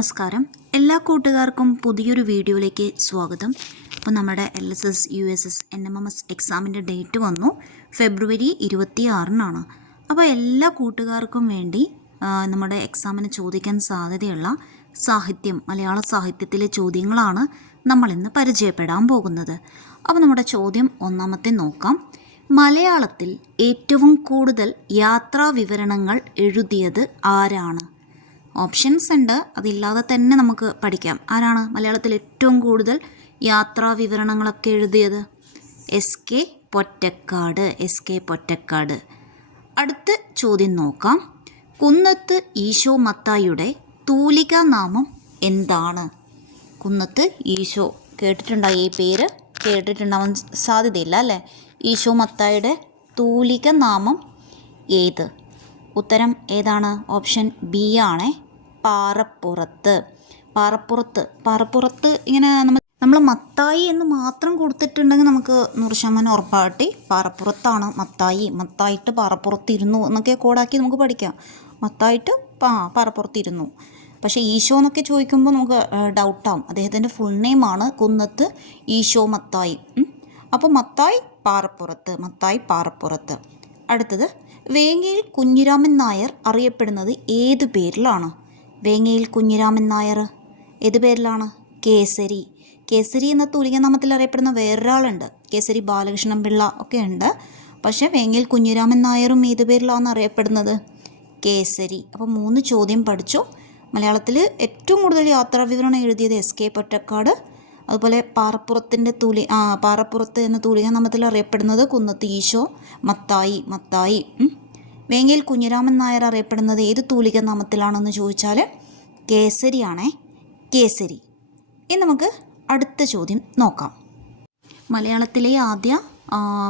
നമസ്കാരം. എല്ലാ കൂട്ടുകാർക്കും പുതിയൊരു വീഡിയോയിലേക്ക് സ്വാഗതം. അപ്പോൾ നമ്മുടെ L S S U S S N M M S എക്സാമിന്റെ ഡേറ്റ് വന്നു. ഫെബ്രുവരി ഇരുപത്തി ആറിനാണ് അപ്പോൾ എല്ലാ കൂട്ടുകാർക്കും വേണ്ടി നമ്മുടെ എക്സാമിന് ചോദിക്കാൻ സാധ്യതയുള്ള സാഹിത്യം മലയാള സാഹിത്യത്തിലെ ചോദ്യങ്ങളാണ് നമ്മളിന്ന് പരിചയപ്പെടാൻ പോകുന്നത്. അപ്പോൾ നമ്മുടെ ചോദ്യം ഒന്നാമത്തെ നോക്കാം. മലയാളത്തിൽ ഏറ്റവും കൂടുതൽ യാത്രാ വിവരണങ്ങൾ എഴുതിയത് ആരാണ്? ഓപ്ഷൻസ് ഉണ്ട്. അതില്ലാതെ തന്നെ നമുക്ക് പഠിക്കാം. ആരാണ് മലയാളത്തിൽ ഏറ്റവും കൂടുതൽ യാത്രാ വിവരണങ്ങളൊക്കെ എഴുതിയത്? S K Pottekkatt. S K Pottekkatt. അടുത്ത ചോദ്യം നോക്കാം. കുന്നത്ത് ഈശോ മത്തായിയുടെ തൂലിക നാമം എന്താണ്? കുന്നത്ത് ഈശോ. കേട്ടിട്ടുണ്ടായി ഈ പേര്? കേട്ടിട്ടുണ്ടാവാൻ സാധ്യതയില്ല അല്ലേ? ഈശോ മത്തായിയുടെ തൂലിക നാമം ഏത്? ഉത്തരം ഏതാണ്? ഓപ്ഷൻ ബി ആണ്. പാറപ്പുറത്ത്. പാറപ്പുറത്ത്. പാറപ്പുറത്ത് ഇങ്ങനെ നമ്മൾ നമ്മൾ മത്തായി എന്ന് മാത്രം കൊടുത്തിട്ടുണ്ടെങ്കിൽ നമുക്ക് നൂറ് ശതമാനം ഉറപ്പാട്ടി പാറപ്പുറത്താണ് മത്തായി. മത്തായിട്ട് പാറപ്പുറത്തിരുന്നു എന്നൊക്കെ കോഡാക്കി നമുക്ക് പഠിക്കാം. മത്തായിട്ട് പാ പാറപ്പുറത്തിരുന്നു. പക്ഷേ ഈശോ എന്നൊക്കെ ചോദിക്കുമ്പോൾ നമുക്ക് ഡൗട്ടാവും അദ്ദേഹത്തിന്റെ ഫുൾ നെയിമാണ് കുന്നത്ത് ഈശോ മത്തായി. അപ്പോൾ മത്തായി പാറപ്പുറത്ത്. മത്തായി പാറപ്പുറത്ത്. അടുത്തത് വേങ്ങയിൽ കുഞ്ഞിരാമൻ നായർ അറിയപ്പെടുന്നത് ഏതു പേരിലാണ്? വേങ്ങയിൽ കുഞ്ഞിരാമൻ നായർ ഏതു പേരിലാണ്? കേസരി. കേസരി എന്ന തൂലിക നാമത്തിൽ അറിയപ്പെടുന്ന വേറൊരാളുണ്ട്. കേസരി ബാലകൃഷ്ണൻ പിള്ള ഒക്കെ ഉണ്ട്. പക്ഷേ വേങ്ങയിൽ കുഞ്ഞിരാമൻ നായരും ഏത് പേരിലാണ് അറിയപ്പെടുന്നത്? കേസരി. അപ്പോൾ മൂന്ന് ചോദ്യം പഠിച്ചു. മലയാളത്തിൽ ഏറ്റവും കൂടുതൽ യാത്രാ വിവരണം എഴുതിയത് എസ് കെ പൊറ്റക്കാട് അതുപോലെ പാറപ്പുറത്തിന്റെ തൂലി ആ പാറപ്പുറത്ത് എന്ന തൂലിക നാമത്തിൽ അറിയപ്പെടുന്നത് കുന്നത്ത് ഈശോ മത്തായി മത്തായി. വേങ്ങയിൽ കുഞ്ഞിരാമൻ നായർ അറിയപ്പെടുന്നത് ഏത് തൂലിക നാമത്തിലാണെന്ന് ചോദിച്ചാൽ കേസരിയാണേ. കേസരി. ഇനി നമുക്ക് അടുത്ത ചോദ്യം നോക്കാം. മലയാളത്തിലെ ആദ്യ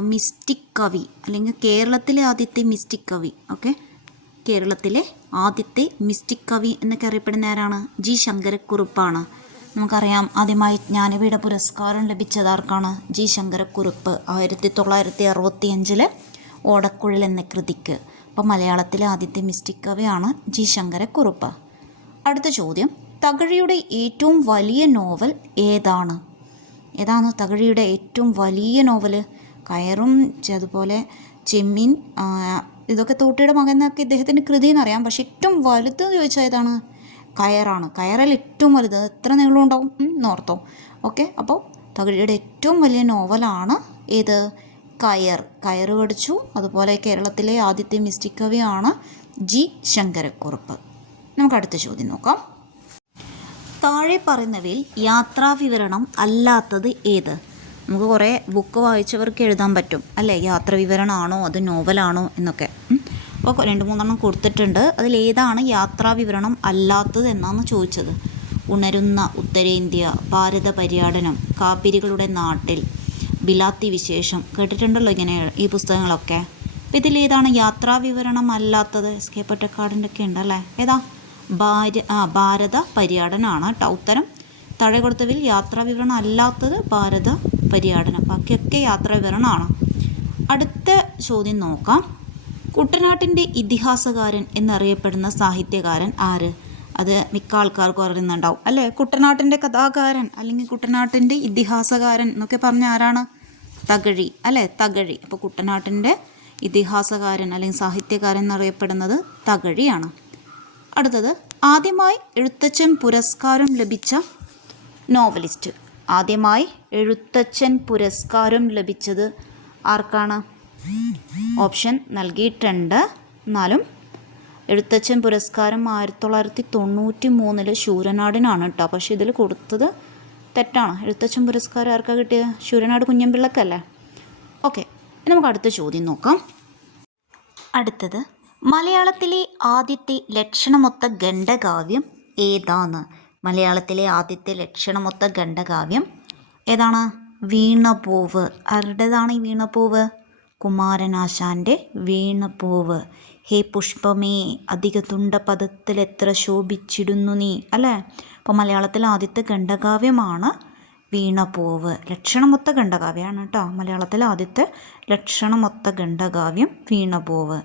മിസ്റ്റിക് കവി അല്ലെങ്കിൽ കേരളത്തിലെ ആദ്യത്തെ മിസ്റ്റിക് കവി ഓക്കെ? കേരളത്തിലെ ആദ്യത്തെ മിസ്റ്റിക് കവി എന്നൊക്കെ അറിയപ്പെടുന്ന ആരാണ്? ജി. ശങ്കരക്കുറുപ്പാണ്. നമുക്കറിയാം ആദ്യമായി ജ്ഞാനപീഠ പുരസ്കാരം ലഭിച്ചത് ആർക്കാണ് ജി. ശങ്കരക്കുറുപ്പ്. ആയിരത്തി തൊള്ളായിരത്തി അറുപത്തി അഞ്ചിൽ ഓടക്കുഴൽ എന്ന കൃതിക്ക്. അപ്പോൾ മലയാളത്തിലെ ആദ്യത്തെ മിസ്റ്റിക് കവിയാണ് ജി. ശങ്കരക്കുറുപ്പ്. അടുത്ത ചോദ്യം. തകഴിയുടെ ഏറ്റവും വലിയ നോവൽ ഏതാണ്? ഏതാണ് തകഴിയുടെ ഏറ്റവും വലിയ നോവൽ കയറും അതുപോലെ ചെമ്മീൻ ഇതൊക്കെ തോട്ടിയുടെ മകൻ എന്നൊക്കെ ഇദ്ദേഹത്തിന്റെ കൃതി എന്നറിയാം. പക്ഷേ ഏറ്റവും വലുത് ചോദിച്ചാൽ ഏതാണ്? കയറാണ്. കയറൽ ഏറ്റവും വലുത് എത്ര നീളം ഉണ്ടാവും നോർത്തോ ഓക്കെ അപ്പോൾ തകഴിയുടെ ഏറ്റവും വലിയ നോവലാണ് ഏത്? കയർ. കയർ കടിച്ചു അതുപോലെ കേരളത്തിലെ ആദ്യത്തെ മിസ്റ്റിക് കവിയാണ് ജി ശങ്കരക്കുറുപ്പ്. നമുക്ക് അടുത്ത ചോദ്യം നോക്കാം. താഴെ പറയുന്നവയിൽ യാത്രാ വിവരണം അല്ലാത്തത് ഏത്? നമുക്ക് കുറേ ബുക്ക് വായിച്ചവർക്ക് എഴുതാൻ പറ്റും. അല്ലേ? യാത്ര വിവരണമാണോ? അത് നോവലാണോ എന്നൊക്കെ. അപ്പോൾ രണ്ട് മൂന്നെണ്ണം കൊടുത്തിട്ടുണ്ട്. അതിലേതാണ് യാത്രാ വിവരണം അല്ലാത്തത് എന്നാണ് ചോദിച്ചത്. ഉണരുന്ന ഉത്തരേന്ത്യ ഭാരത പര്യടനം കാപ്പിരികളുടെ നാട്ടിൽ ബിലാത്തി വിശേഷം കേട്ടിട്ടുണ്ടല്ലോ ഇങ്ങനെ ഈ പുസ്തകങ്ങളൊക്കെ. അപ്പോൾ ഇതിലേതാണ് യാത്രാ വിവരണം അല്ലാത്തത്? എസ് കെ പൊറ്റക്കാടിന്റെ ഒക്കെ ഉണ്ടല്ലേ ഏതാ? ഭാര്യ ആ ഭാരത പര്യടനമാണ് കേട്ടോ ഉത്തരം. താഴെ കൊടുത്തതിൽ യാത്രാ വിവരണം അല്ലാത്തത് ഭാരത പര്യടനം. ബാക്കിയൊക്കെ യാത്രാ വിവരണമാണ്. അടുത്ത ചോദ്യം നോക്കാം. കുട്ടനാട്ടിന്റെ ഇതിഹാസകാരൻ എന്നറിയപ്പെടുന്ന സാഹിത്യകാരൻ ആര്? അത് മിക്ക ആൾക്കാർക്കും അറിയുന്നുണ്ടാവും. അല്ലേ? കുട്ടനാട്ടിന്റെ കഥാകാരൻ അല്ലെങ്കിൽ കുട്ടനാട്ടിന്റെ ഇതിഹാസകാരൻ എന്നൊക്കെ പറഞ്ഞ ആരാണ്? തകഴി. അല്ലേ? തകഴി. അപ്പോൾ കുട്ടനാട്ടിന്റെ ഇതിഹാസകാരൻ അല്ലെങ്കിൽ സാഹിത്യകാരൻ എന്നറിയപ്പെടുന്നത് തകഴിയാണ്. അടുത്തത് ആദ്യമായി എഴുത്തച്ഛൻ പുരസ്കാരം ലഭിച്ച നോവലിസ്റ്റ്. ആദ്യമായി എഴുത്തച്ഛൻ പുരസ്കാരം ലഭിച്ചത് ആർക്കാണ്? ഓപ്ഷൻ നൽകിയിട്ടുണ്ട്. എന്നാലും എഴുത്തച്ഛൻ പുരസ്കാരം ആയിരത്തി തൊള്ളായിരത്തി തൊണ്ണൂറ്റി മൂന്നിൽ ശൂരനാടിനാണ് കേട്ടോ പക്ഷേ ഇതിൽ കൊടുത്തത് തെറ്റാണ്. എഴുത്തച്ഛൻ പുരസ്കാരം ആർക്കാ കിട്ടിയത് ശൂരനാട് കുഞ്ഞമ്പിള്ളക്കല്ലേ? ഓക്കെ നമുക്ക് അടുത്ത ചോദ്യം നോക്കാം. അടുത്തത് മലയാളത്തിലെ ആദ്യത്തെ ലക്ഷണമൊത്ത ഖണ്ഡകാവ്യം ഏതാണ്? മലയാളത്തിലെ ആദ്യത്തെ ലക്ഷണമൊത്ത ഖണ്ഡകാവ്യം ഏതാണ്? വീണപൂവ് ആരുടേതാണ് ഈ വീണപൂവ് കുമാരനാശാന്റെ വീണപൂവ് ഹേ പുഷ്പമേ അധിക തുണ്ടപദത്തിൽ എത്ര ശോഭിച്ചിടുന്നു നീ അല്ലേ? അപ്പോൾ മലയാളത്തിലെ ആദ്യത്തെ ഖണ്ഡകാവ്യമാണ് വീണപൂവ് ലക്ഷണമൊത്ത ഖണ്ഡകാവ്യമാണ് കേട്ടോ. മലയാളത്തിലെ ആദ്യത്തെ ലക്ഷണമൊത്ത ഖണ്ഡകാവ്യം വീണപൂവ്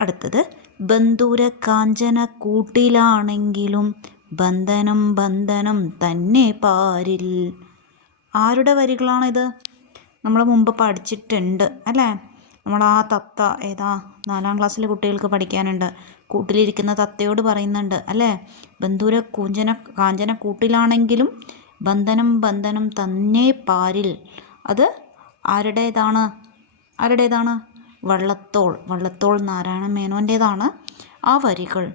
അടുത്തത് ബന്ധൂര കാഞ്ചന കൂട്ടിലാണെങ്കിലും ബന്ധനം ബന്ധനം തന്നെ പാരിൽ. ആരുടെ വരികളാണിത്? നമ്മൾ മുമ്പ് പഠിച്ചിട്ടുണ്ട് അല്ലേ? നമ്മൾ ആ തത്ത ഏതാ നാലാം ക്ലാസ്സിലെ കുട്ടികൾക്ക് പഠിക്കാനുണ്ട്. കൂട്ടിലിരിക്കുന്ന തത്തയോട് പറയുന്നുണ്ട് അല്ലേ? ബന്ധുര കൂഞ്ചന കാഞ്ചന കൂട്ടിലാണെങ്കിലും ബന്ധനം ബന്ധനം തന്നെ പാരിൽ. അത് ആരുടേതാണ്? ആരുടേതാണ്? വള്ളത്തോൾ. വള്ളത്തോൾ നാരായണ മേനോന്റേതാണ് ആ വരികൾ.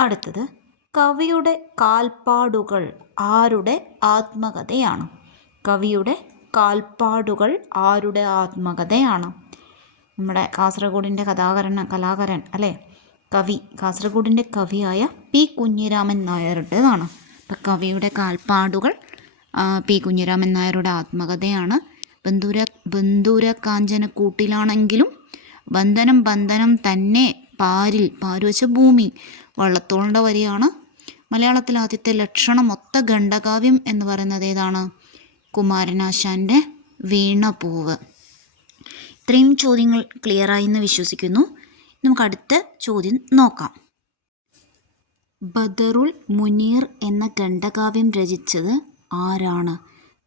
അടുത്തത് കവിയുടെ കാൽപ്പാടുകൾ ആരുടെ ആത്മകഥയാണ്? കവിയുടെ കാൽപ്പാടുകൾ ആരുടെ ആത്മകഥയാണ്? നമ്മുടെ കാസർഗോഡിന്റെ കഥാകരൻ കലാകാരൻ അല്ലേ? കവി കാസർഗോഡിന്റെ കവിയായ പി. കുഞ്ഞിരാമൻ നായരുടേതാണ് അപ്പം കവിയുടെ കാൽപ്പാടുകൾ പി. കുഞ്ഞിരാമൻ നായരുടെ ആത്മകഥയാണ്. ബന്ധുര ബന്ധുര കാഞ്ചന കൂട്ടിലാണെങ്കിലും ബന്ധനം ബന്ധനം തന്നെ പാരിൽ പാരുവച്ച ഭൂമി വള്ളത്തോളിന്റെ വരിയാണ്. മലയാളത്തിലെ ആദ്യത്തെ ലക്ഷണം മൊത്ത ഖണ്ഡകാവ്യം എന്ന് പറയുന്നത് ഏതാണ്? കുമാരനാശാന്റെ വീണപൂവ്. ഇത്രയും ചോദ്യങ്ങൾ ക്ലിയറായി എന്ന് വിശ്വസിക്കുന്നു. നമുക്ക് അടുത്ത ചോദ്യം നോക്കാം. ബദറുൽ മുനീർ എന്ന ഖണ്ഡകാവ്യം രചിച്ചത് ആരാണ്?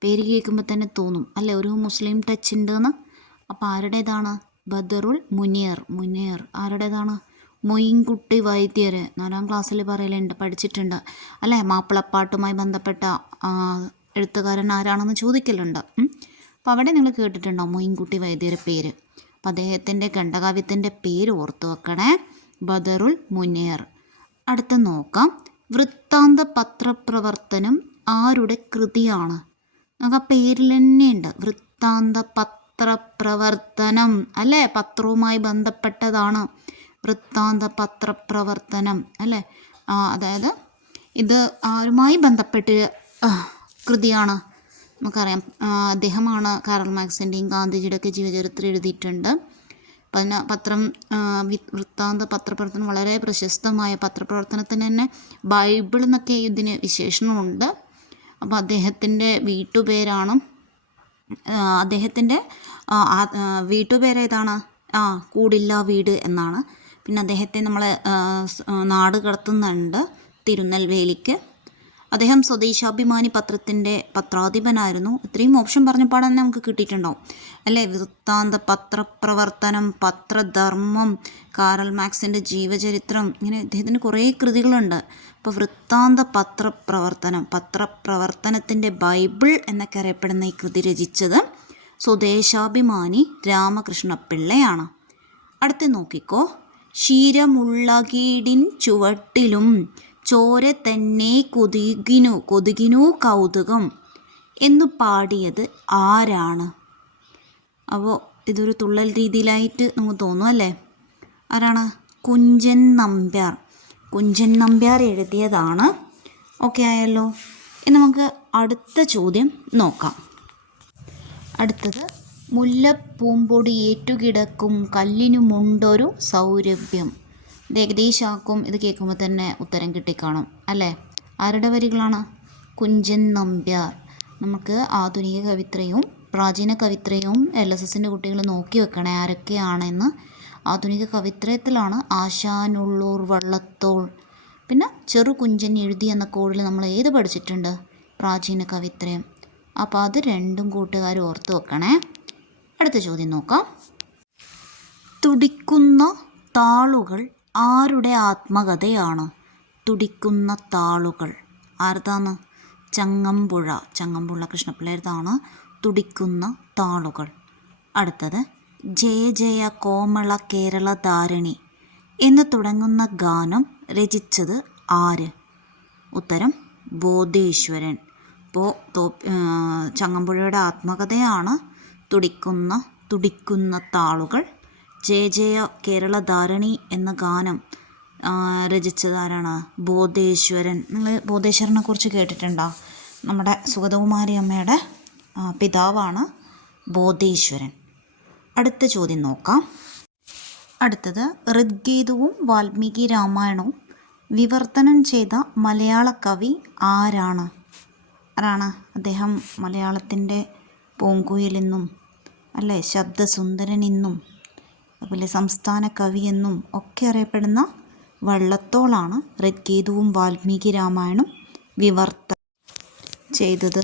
പേര് കേൾക്കുമ്പോൾ തന്നെ തോന്നും. അല്ലേ? ഒരു മുസ്ലിം ടച്ച് ഉണ്ടെന്ന്. അപ്പോൾ ആരുടേതാണ്? ബദറുൽ മുനീർ. മുനീർ ആരുടേതാണ്? മൊയിൻകുട്ടി വൈദ്യർ നാലാം ക്ലാസ്സിൽ പറയലുണ്ട് പഠിച്ചിട്ടുണ്ട്. അല്ലേ? മാപ്പിളപ്പാട്ടുമായി ബന്ധപ്പെട്ട എഴുത്തുകാരൻ ആരാണെന്ന് ചോദിക്കലുണ്ട്. അപ്പോൾ അവിടെ നിങ്ങൾ കേട്ടിട്ടുണ്ടോ മൊയിൻകുട്ടി വൈദ്യരുടെ പേര്? അപ്പോൾ അദ്ദേഹത്തിന്റെ ഖണ്ഡകാവ്യത്തിന്റെ പേര് ഓർത്തു വെക്കണേ. ബദറുൽ മുനീർ. അടുത്ത് നോക്കാം. വൃത്താന്ത പത്രപ്രവർത്തനം ആരുടെ കൃതിയാണ്? നമുക്ക് ആ പേരിൽ തന്നെയുണ്ട്. വൃത്താന്ത പത്രപ്രവർത്തനം അല്ലേ? പത്രവുമായി ബന്ധപ്പെട്ടതാണ് വൃത്താന്ത പത്രപ്രവർത്തനം അല്ലേ അതായത് ഇത് ആരുമായി ബന്ധപ്പെട്ട് കൃതിയാണ്. നമുക്കറിയാം അദ്ദേഹമാണ് കാറൽ ഗാന്ധിജിയുടെ ഒക്കെ ജീവചരിത്രം എഴുതിയിട്ടുണ്ട്. പിന്നെ പത്രം വൃത്താന്ത പത്രപ്രവർത്തനം വളരെ പ്രശസ്തമായ പത്രപ്രവർത്തനത്തിന് തന്നെ ബൈബിൾ എന്നൊക്കെ ഇതിന് വിശേഷണമുണ്ട്. അപ്പോൾ അദ്ദേഹത്തിന്റെ വീട്ടുപേരാണ് അദ്ദേഹത്തിന്റെ ആ, വീട്ടുപേരേതാണ് ആ കൂടില്ല വീട് എന്നാണ്. പിന്നെ അദ്ദേഹത്തെ നമ്മൾ നാട് കടത്തുന്നുണ്ട് തിരുനെൽവേലിക്ക്. അദ്ദേഹം സ്വദേശാഭിമാനി പത്രത്തിന്റെ പത്രാധിപനായിരുന്നു. ഇത്രയും ഓപ്ഷൻ പറഞ്ഞപ്പോൾ തന്നെ നമുക്ക് കിട്ടിയിട്ടുണ്ടാവും. അല്ലേ? വൃത്താന്ത പത്രപ്രവർത്തനം പത്രധർമ്മം കാറൽ മാക്സിന്റെ ജീവചരിത്രം ഇങ്ങനെ ഇദ്ദേഹത്തിന് കുറേ കൃതികളുണ്ട്. അപ്പോൾ വൃത്താന്ത പത്രപ്രവർത്തനം പത്രപ്രവർത്തനത്തിന്റെ ബൈബിൾ എന്നൊക്കെ അറിയപ്പെടുന്ന ഈ കൃതി രചിച്ചത് സ്വദേശാഭിമാനി രാമകൃഷ്ണ പിള്ളയാണ് അടുത്ത് നോക്കിക്കോ. ക്ഷീരമുള്ളകീടിൻ ചുവട്ടിലും ചോര തന്നെ കൊതുകിനു കൊതുകിനു കൗതുകം എന്ന് പാടിയത് ആരാണ്? അപ്പോൾ ഇതൊരു തുള്ളൽ രീതിയിലായിട്ട് നമുക്ക് തോന്നും അല്ലേ? ആരാണ്? കുഞ്ചൻ നമ്പ്യാർ. കുഞ്ചൻ നമ്പ്യാർ എഴുതിയതാണ്. ഓക്കെ ആയല്ലോ. ഇനി നമുക്ക് അടുത്ത ചോദ്യം നോക്കാം. അടുത്തത് മുല്ലപ്പൂമ്പൊടി ഏറ്റുകിടക്കും കല്ലിനുമുണ്ടൊരു സൗരഭ്യം. ഇത് ഇത് കേൾക്കുമ്പോൾ തന്നെ ഉത്തരം കിട്ടിക്കാണും അല്ലേ? ആരുടെ വരികളാണ്? കുഞ്ചൻ നമ്പ്യാർ. നമുക്ക് ആധുനിക കവിത്രയും പ്രാചീന കവിത്രയും എൽ എസ് എസിന്റെ കുട്ടികൾ നോക്കി വെക്കണേ ആരൊക്കെയാണെന്ന്. ആധുനിക കവിത്രയത്തിലാണ് ആശാനുള്ളൂർ വള്ളത്തോൾ. പിന്നെ ചെറു കുഞ്ചൻ എഴുതി എന്ന കോഡിൽ നമ്മൾ ഏത് പഠിച്ചിട്ടുണ്ട്? പ്രാചീന കവിത്രയം. അപ്പോൾ അത് രണ്ടും കൂട്ടുകാർ ഓർത്ത് വെക്കണേ. അടുത്ത ചോദ്യം നോക്കാം. തുടിക്കുന്ന താളുകൾ ആരുടെ ആത്മകഥയാണ് തുടിക്കുന്ന താളുകൾ? ആർതാണ് ചങ്ങമ്പുഴ. ചങ്ങമ്പുഴ കൃഷ്ണപിള്ളേരുതാണ് തുടിക്കുന്ന താളുകൾ. അടുത്തത് ജയ ജയ കോമള കേരള ധാരണി എന്ന് തുടങ്ങുന്ന ഗാനം രചിച്ചത് ആര്? ഉത്തരം ബോധേശ്വരൻ. ഇപ്പോൾ ചങ്ങമ്പുഴയുടെ ആത്മകഥയാണ് തുടിക്കുന്ന തുടിക്കുന്ന താളുകൾ ജയ ജയ കേരള ധാരണി എന്ന ഗാനം രചിച്ചതാരാണ്? ബോധേശ്വരൻ. നിങ്ങൾ ബോധേശ്വരനെ കുറിച്ച് കേട്ടിട്ടുണ്ടോ? നമ്മുടെ സുഗതകുമാരി അമ്മയുടെ പിതാവാണ് ബോധേശ്വരൻ. അടുത്ത ചോദ്യം നോക്കാം. അടുത്തത് ഋഗ്ഗീതവും വാൽമീകി രാമായണവും വിവർത്തനം ചെയ്ത മലയാള കവി ആരാണ്? ആരാണ്? അദ്ദേഹം മലയാളത്തിന്റെ പൂങ്കുയിലെന്നും അല്ലേ ശബ്ദസുന്ദരനെന്നും അതുപോലെ സംസ്ഥാന കവി എന്നും ഒക്കെ അറിയപ്പെടുന്ന വള്ളത്തോളാണ് ഋഗ്വേദവും വാൽമീകി രാമായണം വിവർത്ത ചെയ്തത്.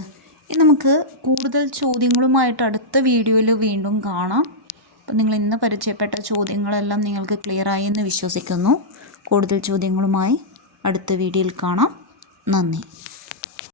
ഇനി നമുക്ക് കൂടുതൽ ചോദ്യങ്ങളുമായിട്ട് അടുത്ത വീഡിയോയിൽ വീണ്ടും കാണാം. അപ്പം നിങ്ങൾ ഇന്ന് പരിചയപ്പെട്ട ചോദ്യങ്ങളെല്ലാം നിങ്ങൾക്ക് ക്ലിയറായി എന്ന് വിശ്വസിക്കുന്നു. കൂടുതൽ ചോദ്യങ്ങളുമായി അടുത്ത വീഡിയോയിൽ കാണാം. നന്ദി.